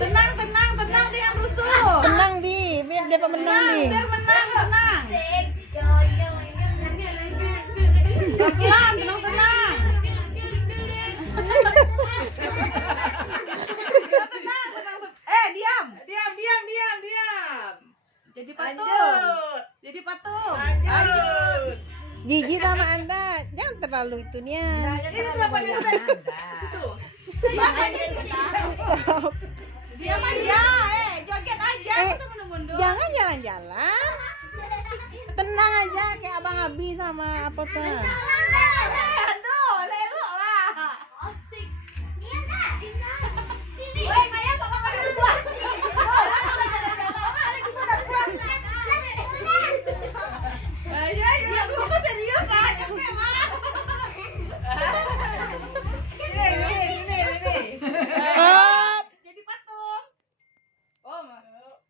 Tenang, tenang, tenang, jangan rusuh. Menang di, biar dia pemenang di. Biar menang, tenang. Pelan, tenang, tenang. Diam. Diam. Jadi patung. Lanjut. Jadi patung. Lanjut. Gigi sama Anda, jangan terlalu itu nih. Ini kenapa dia udah? Diam aja kita. Diam aja, joget aja, masa mundur-mundur. Jangan jalan-jalan. Tenang aja kayak Abang Abi sama apa tuh. Aduh, lelu lah. Asik. Diam dah. Sini. Woi, kayak apa kabar dulu? Ya, gua serius ah, capek lah. Ini. Jadi patung. Oh, mau.